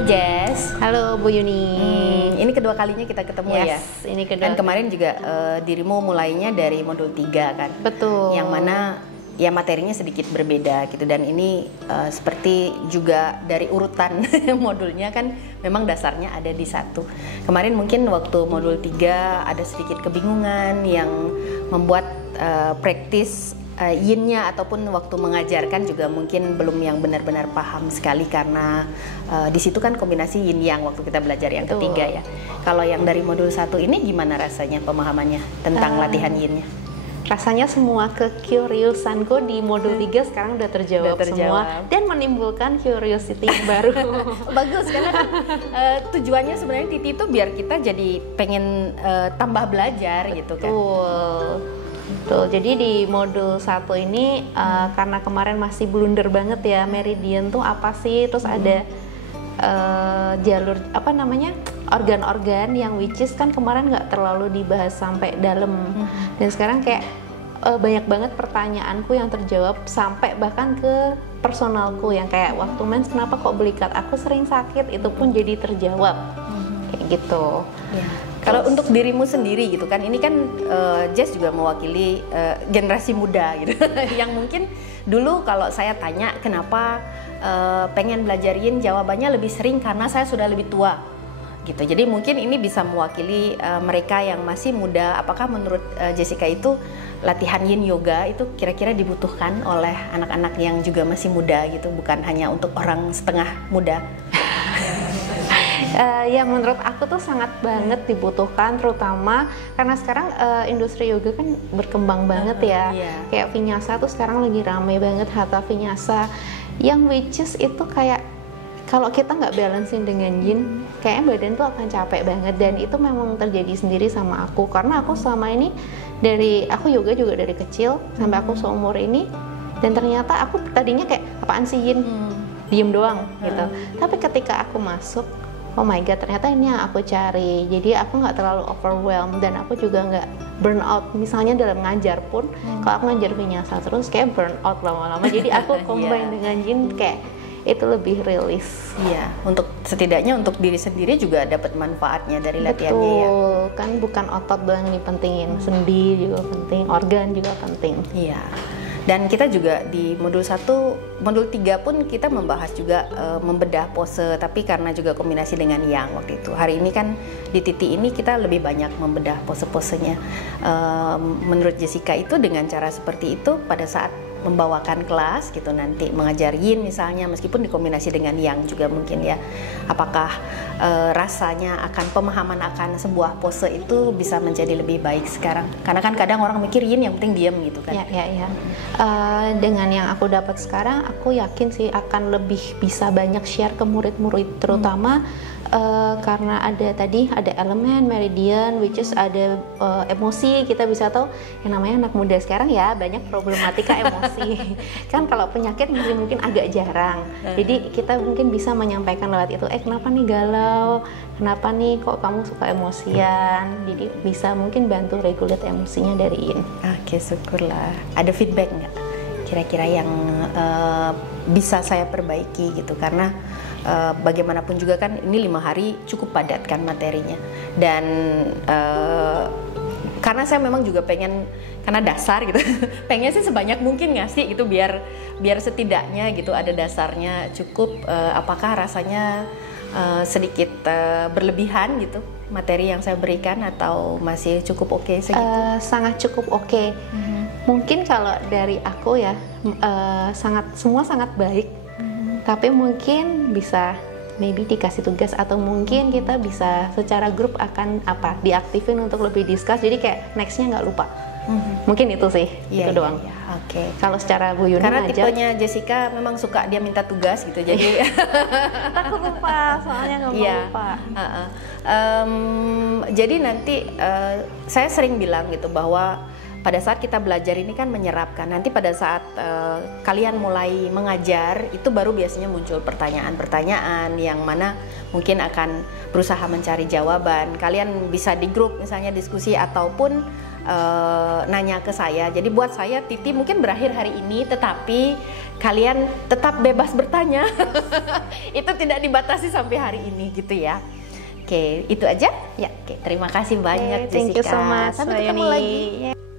Halo Jess. Halo Bu Yuni. Ini kedua kalinya kita ketemu ya. Ini kedua. Kan kemarin juga dirimu mulainya dari modul 3 kan. Betul. Yang mana ya materinya sedikit berbeda gitu, dan ini seperti juga dari urutan modulnya kan memang dasarnya ada di satu. Kemarin mungkin waktu modul 3 ada sedikit kebingungan yang membuat praktis yin-nya ataupun waktu mengajarkan juga mungkin belum yang benar-benar paham sekali, karena di situ kan kombinasi yin yang waktu kita belajar yang ketiga ya. Kalau yang dari modul 1 ini gimana rasanya pemahamannya tentang latihan yin-nya? Rasanya semua kekuriusanku di modul 3 sekarang udah terjawab semua dan menimbulkan curiosity yang baru. Bagus, karena kan tujuannya sebenarnya Titi itu biar kita jadi pengen tambah belajar gitu kan. Betul, jadi di modul 1 ini karena kemarin masih blunder banget ya, meridian tuh apa sih, terus ada jalur apa namanya, organ-organ yang which is kan kemarin nggak terlalu dibahas sampai dalam, dan sekarang kayak banyak banget pertanyaanku yang terjawab sampai bahkan ke personalku yang kayak waktu mens kenapa kok belikat aku sering sakit, itu pun jadi terjawab kayak gitu. Kalau untuk dirimu sendiri gitu kan, ini kan Jess juga mewakili generasi muda gitu yang mungkin dulu kalau saya tanya kenapa pengen belajar yin, jawabannya lebih sering karena saya sudah lebih tua gitu. Jadi mungkin ini bisa mewakili mereka yang masih muda. Apakah menurut Jessica itu latihan yin yoga itu kira-kira dibutuhkan oleh anak-anak yang juga masih muda gitu, bukan hanya untuk orang setengah muda? Ya menurut aku tuh sangat banget dibutuhkan, terutama karena sekarang industri yoga kan berkembang banget ya. Kayak vinyasa tuh sekarang lagi rame banget, hatha vinyasa, yang which is itu kayak kalau kita nggak balancing dengan yin, kayaknya badan tuh akan capek banget, dan itu memang terjadi sendiri sama aku karena aku selama ini aku yoga juga dari kecil sampai aku seumur ini, dan ternyata aku tadinya kayak apaan sih yin, diem doang gitu. Tapi ketika aku masuk, oh my god, ternyata ini yang aku cari. Jadi aku nggak terlalu overwhelmed dan aku juga nggak burn out. Misalnya dalam ngajar pun, kalau aku ngajar vinyasa terus kayak burn out lama-lama. Jadi aku combine dengan yin, kayak itu lebih rilis. Iya, untuk setidaknya untuk diri sendiri juga dapat manfaatnya dari latihannya. Betul, kan bukan otot doang yang dipentingin, sendi juga penting, organ juga penting. Iya. Dan kita juga di modul 1, modul 3 pun kita membahas juga membedah pose, tapi karena juga kombinasi dengan yang waktu itu. Hari ini kan di titik ini kita lebih banyak membedah pose-posenya. Menurut Jessica itu dengan cara seperti itu pada saat membawakan kelas gitu, nanti mengajar yin misalnya, meskipun dikombinasi dengan yang juga mungkin ya, apakah rasanya akan pemahaman akan sebuah pose itu bisa menjadi lebih baik sekarang? Karena kan kadang orang mikir yin yang penting diam gitu kan. Ya. Dengan yang aku dapat sekarang, aku yakin sih akan lebih bisa banyak share ke murid-murid, terutama karena ada elemen meridian, which is ada emosi. Kita bisa tahu yang namanya anak muda sekarang ya banyak problematika emosi. Kan kalau penyakit masih mungkin agak jarang. Jadi kita mungkin bisa menyampaikan lewat itu, kenapa nih galau, kenapa nih kok kamu suka emosian. Jadi bisa mungkin bantu regulate emosinya dari ini. Oke, syukurlah. Ada feedback nggak kira-kira yang bisa saya perbaiki gitu, karena bagaimanapun juga kan ini 5 hari cukup padat kan materinya, dan karena saya memang juga pengen, karena dasar gitu pengen sih sebanyak mungkin ngasih gitu, biar setidaknya gitu ada dasarnya cukup. Apakah rasanya sedikit berlebihan gitu materi yang saya berikan, atau masih cukup oke segitu? Sangat cukup oke. Mungkin kalau dari aku ya semua sangat baik. Tapi mungkin bisa maybe dikasih tugas, atau mungkin kita bisa secara grup akan diaktifin untuk lebih discuss, jadi kayak nextnya nggak lupa. Mungkin itu sih, itu doang. Oke. Kalau secara Bu Yuni karena tipenya Jessica memang suka dia minta tugas gitu, jadi takut lupa, soalnya nggak mau lupa. Jadi nanti saya sering bilang gitu bahwa pada saat kita belajar ini kan menyerapkan. Nanti pada saat kalian mulai mengajar, itu baru biasanya muncul pertanyaan-pertanyaan yang mana mungkin akan berusaha mencari jawaban. Kalian bisa di grup misalnya diskusi, ataupun nanya ke saya. Jadi buat saya Titi mungkin berakhir hari ini, tetapi kalian tetap bebas bertanya. Itu tidak dibatasi sampai hari ini gitu ya. Oke, itu aja. Ya, oke, terima kasih banyak Thank you Jessica. so much. Sampai ketemu lagi.